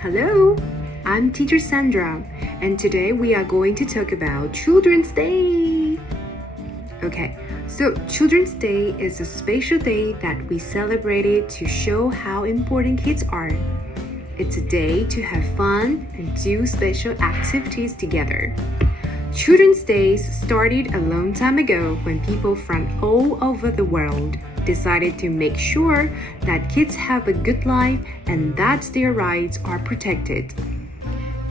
Hello, I'm teacher Sandra, and today we are going to talk about Children's Day. Okay, so Children's Day is a special day that we celebrated to show how important kids are. It's a day to have fun and do special activities together. Children's Days started a long time ago when people from all over the world decided to make sure that kids have a good life and that their rights are protected.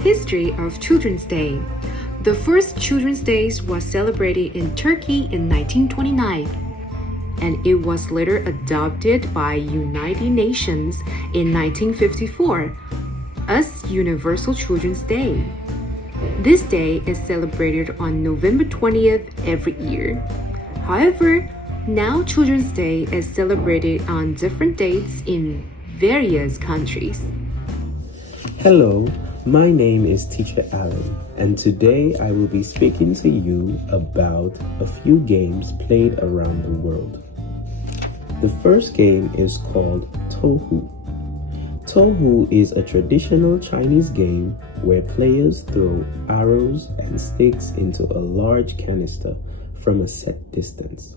History of Children's Day. The first Children's Day was celebrated in Turkey in 1929, and it was later adopted by United Nations in 1954 as Universal Children's Day. This day is celebrated on November 20th every year. However, now Children's Day is celebrated on different dates in various countries. Hello, my name is Teacher Alan, and today I will be speaking to you about a few games played around the world. The first game is called Tohu. Tohu is a traditional Chinese game where players throw arrows and sticks into a large canister from a set distance.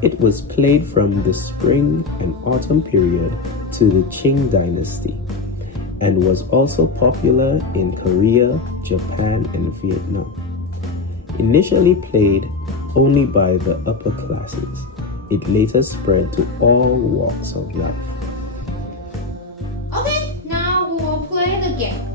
It was played from the spring and autumn period to the Qing dynasty and was also popular in Korea, Japan, and Vietnam. Initially played only by the upper classes, it later spread to all walks of life. Okay, now we will play the game.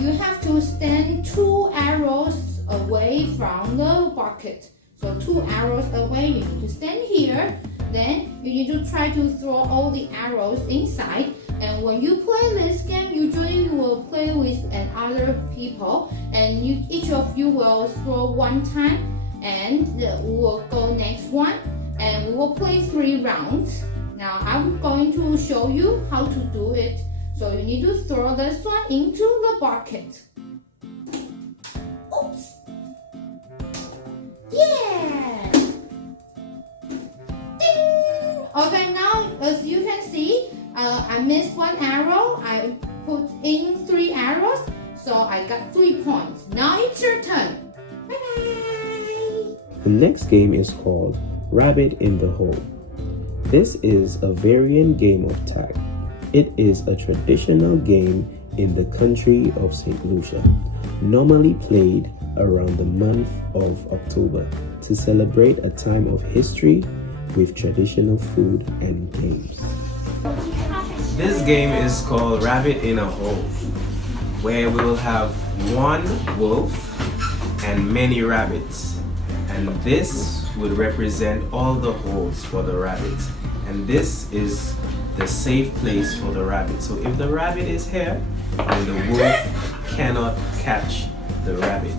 You have to stand 2 arrows away from the bucket. So 2 arrows away, you need to stand here. Then you need to try to throw all the arrows inside. And when you play this game, usually you will play with other people, and each of you will throw 1 time, and we will go next one, and we will play 3 rounds. Now I'm going to show you how to do it. So you need to throw this one into the bucket. Oops! Yeah! Ding! Okay, now as you can see, I missed 1 arrow. I put in 3 arrows, so I got 3 points. Now it's your turn. Bye-bye! The next game is called Rabbit in the Hole. This is a variant game of tag. It is a traditional game in the country of St. Lucia, normally played around the month of October to celebrate a time of history with traditional food and games. This game is called Rabbit in a Hole, where we will have 1 wolf and many rabbits, and this would represent all the holes for the rabbits, and this is the safe place for the rabbit. So if the rabbit is here, then the wolf cannot catch the rabbit.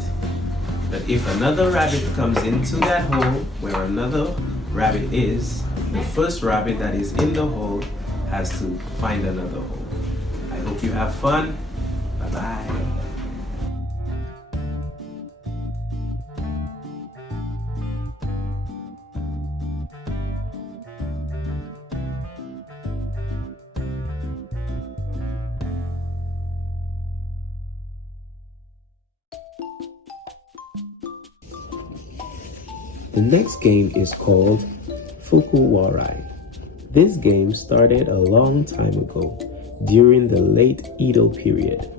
But if another rabbit comes into that hole where another rabbit is, the first rabbit that is in the hole has to find another hole. I hope you have fun. Bye-bye. The next game is called Fukuwarai. This game started a long time ago during the late Edo period.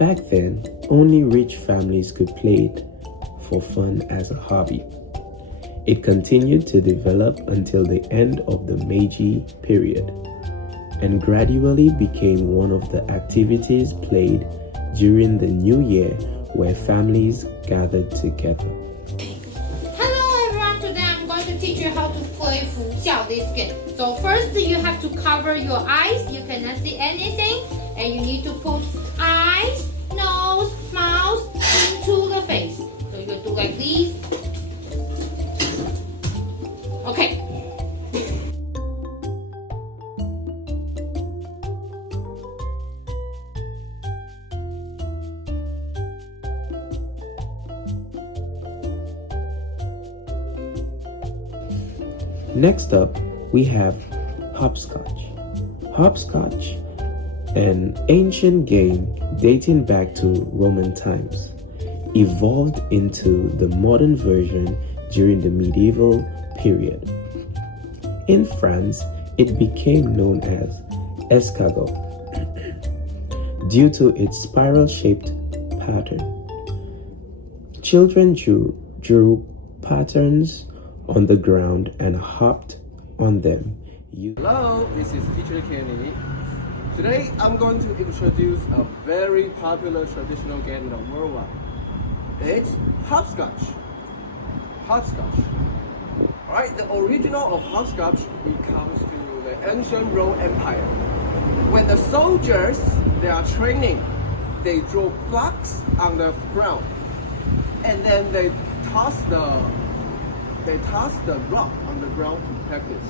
Back then, only rich families could play it for fun as a hobby. It continued to develop until the end of the Meiji period and gradually became one of the activities played during the New Year where families gathered together. Teach you how to play Fu Xiao this game. So first you have to cover your eyes. You cannot see anything, and you need to put eyes, nose, mouth into the face. So you do like this. Okay. Next up, we have hopscotch. Hopscotch an ancient game dating back to Roman times, evolved into the modern version during the medieval period. In France, it became known as escargot due to its spiral-shaped pattern. Children drew patterns on the ground and hopped on them. Hello, this is Teacher Kenny. Today I'm going to introduce a very popular traditional game in the world. It's hopscotch. Hopscotch. Alright, the original of hopscotch comes to the ancient Roman Empire. When the soldiers they are training, they draw blocks on the ground, and then they toss the rock on the ground to practice.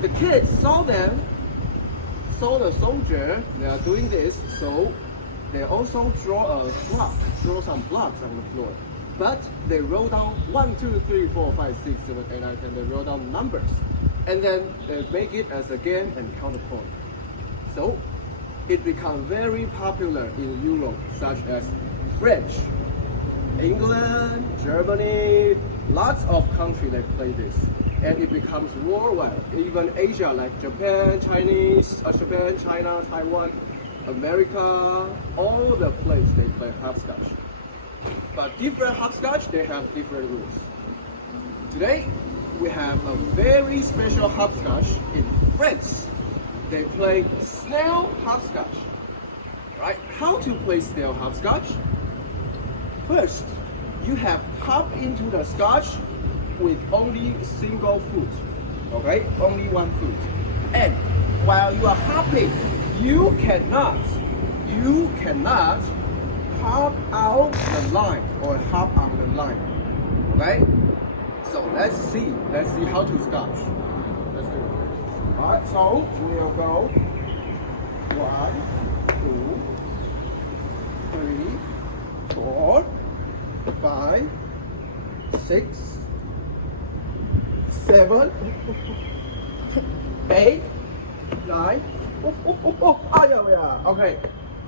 The kids saw the soldier they are doing this, so they also draw some blocks on the floor. But they wrote down 1, 2, 3, 4, 5, 6, 7, 8, 9, 10. They wrote down numbers, and then they make it as a game and count a point. So it became very popular in Europe, such as French, England, Germany, lots of countries that play this, and it becomes worldwide. Even Asia, like Japan, China, Taiwan, America, all the places they play hopscotch. But different hopscotch, they have different rules. Today, we have a very special hopscotch in France. They play snail hopscotch. Right? How to play snail hopscotch? First, you have hop into the scotch with only single foot. Okay? Only one foot. And while you are hopping, you cannot hop out the line or hop on the line. Okay? So let's see how to scotch. Let's do it. Alright, so we'll go 1, 2, 3, 4, 5, 6, 7, 8, 9. Okay,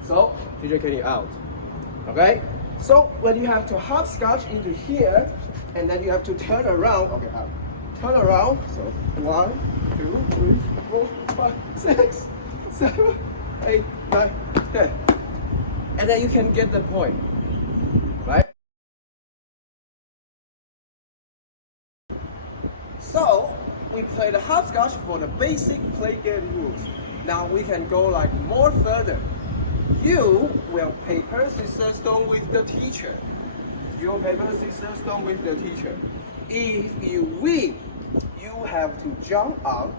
so teacher Kenny out. Okay, so when you have to hopscotch into here, and then you have to turn around. Okay, out. Turn around. So 1, 2, 3, 4, 5, 6, 7, 8, 9, 10, and then you can get the point, right? So we play the hopscotch for the basic play game rules. Now we can go like more further. You will paper, scissors, stone with the teacher. You paper, scissors, stone with the teacher. If you win, you have to jump on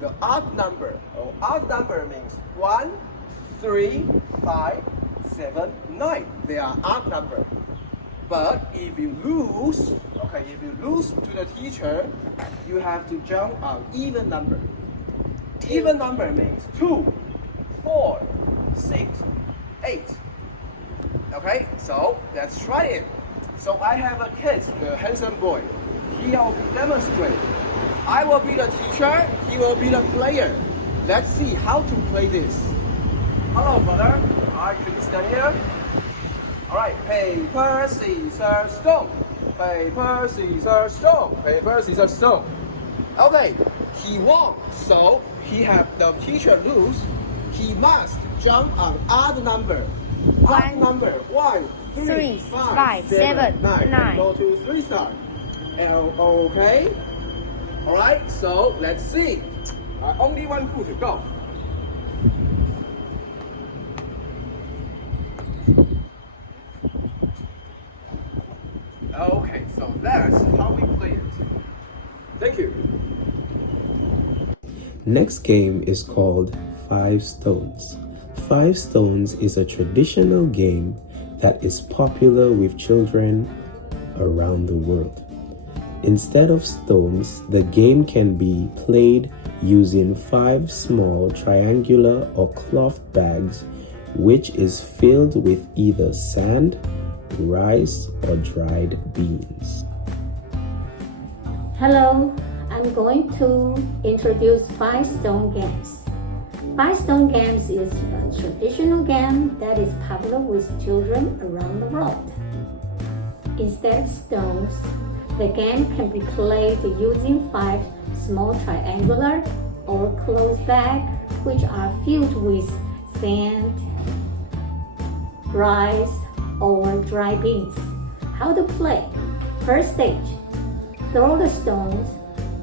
the odd number. Oh, odd number means 1, 3, 5, 7, 9. They are odd number. But if you lose, to the teacher, you have to jump on even number. Even number means 2, 4, 6, 8. Okay, so let's try it. So I have a kid, the handsome boy. He will demonstrate. I will be the teacher, he will be the player. Let's see how to play this. Hello, brother. Alright, please stand here. Alright, paper, scissors, stone. Paper, scissors, stone. Paper, scissors, stone. Okay, he won. So he have the teacher lose. He must jump on odd number. Odd number 1, 3, 5, 7, 9. Go to 3 star. Okay. Alright, so let's see. Only one foot to go. Okay, so that's how we play it. Thank you. Next game is called 5 Stones. 5 Stones is a traditional game that is popular with children around the world. Instead of stones, the game can be played using 5 small triangular or cloth bags, which is filled with either sand, rice, or dried beans. Hello, I'm going to introduce 5 stone games. Five stone games is a traditional game that is popular with children around the world. Instead of stones, the game can be played using 5 small triangular or closed bags, which are filled with sand, rice, or dry beans. How to play? First stage, throw the stones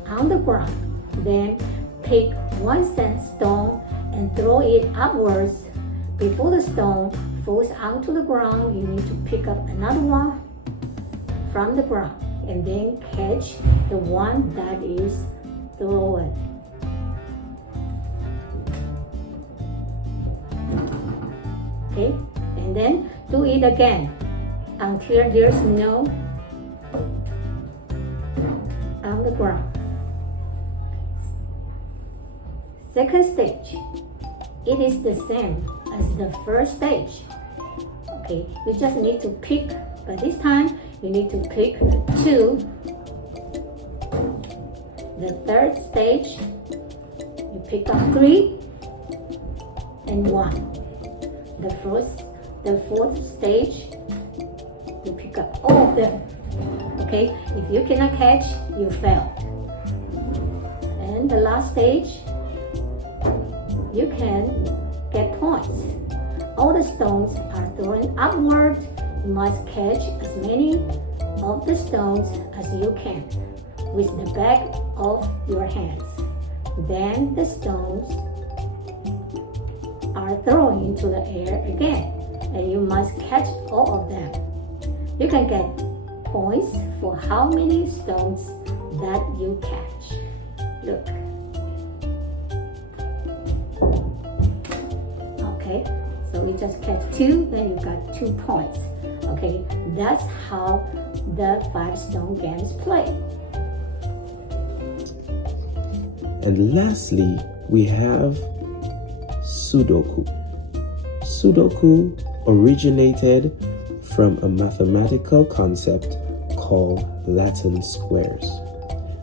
on the ground. Then pick one sandstone and throw it upwards. Before the stone falls onto the ground, you need to pick up another one from the ground and then catch the one that is thrown. Okay, and then do it again until there's no on the ground. Second stage, it is the same as the first stage. Okay, you just need to pick, but this time you need to pick 2. The third stage, you pick up 3 and 1. The fourth stage, you pick up all of them. Okay, if you cannot catch, you failed. And the last stage, you can get points. All the stones are thrown upward. You must catch as many of the stones as you can with the back of your hands. Then the stones are thrown into the air again, and you must catch all of them. You can get points for how many stones that you catch. Look. Okay, so we just catch 2, then you got 2 points. Okay, that's how the 5 stone games play. And lastly, we have Sudoku. Sudoku originated from a mathematical concept called Latin squares,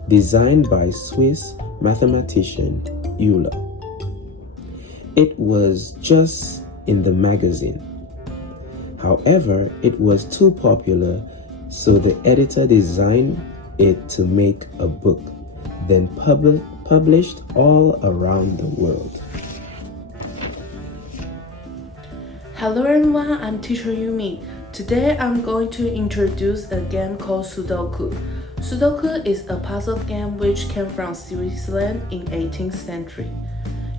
designed by Swiss mathematician Euler. It was just in the magazine. However, it was too popular, so the editor designed it to make a book, then published all around the world. Hello everyone, I'm Teacher Yumi. Today I'm going to introduce a game called Sudoku. Sudoku is a puzzle game which came from Switzerland in 18th century.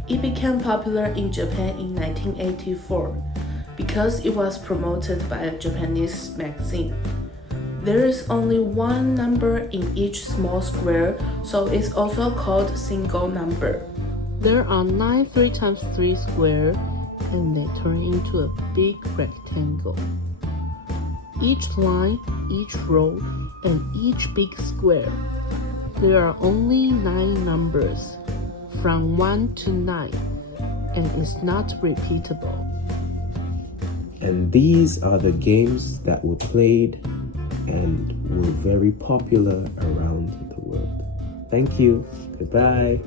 It became popular in Japan in 1984 because it was promoted by a Japanese magazine. There is only one number in each small square, so it's also called single number. There are 9 3 times 3 squares, and they turn into a big rectangle. Each line, each row, and each big square. There are only 9 numbers, from 1 to 9, and it's not repeatable. And these are the games that were played and were very popular around the world. Thank you. Goodbye.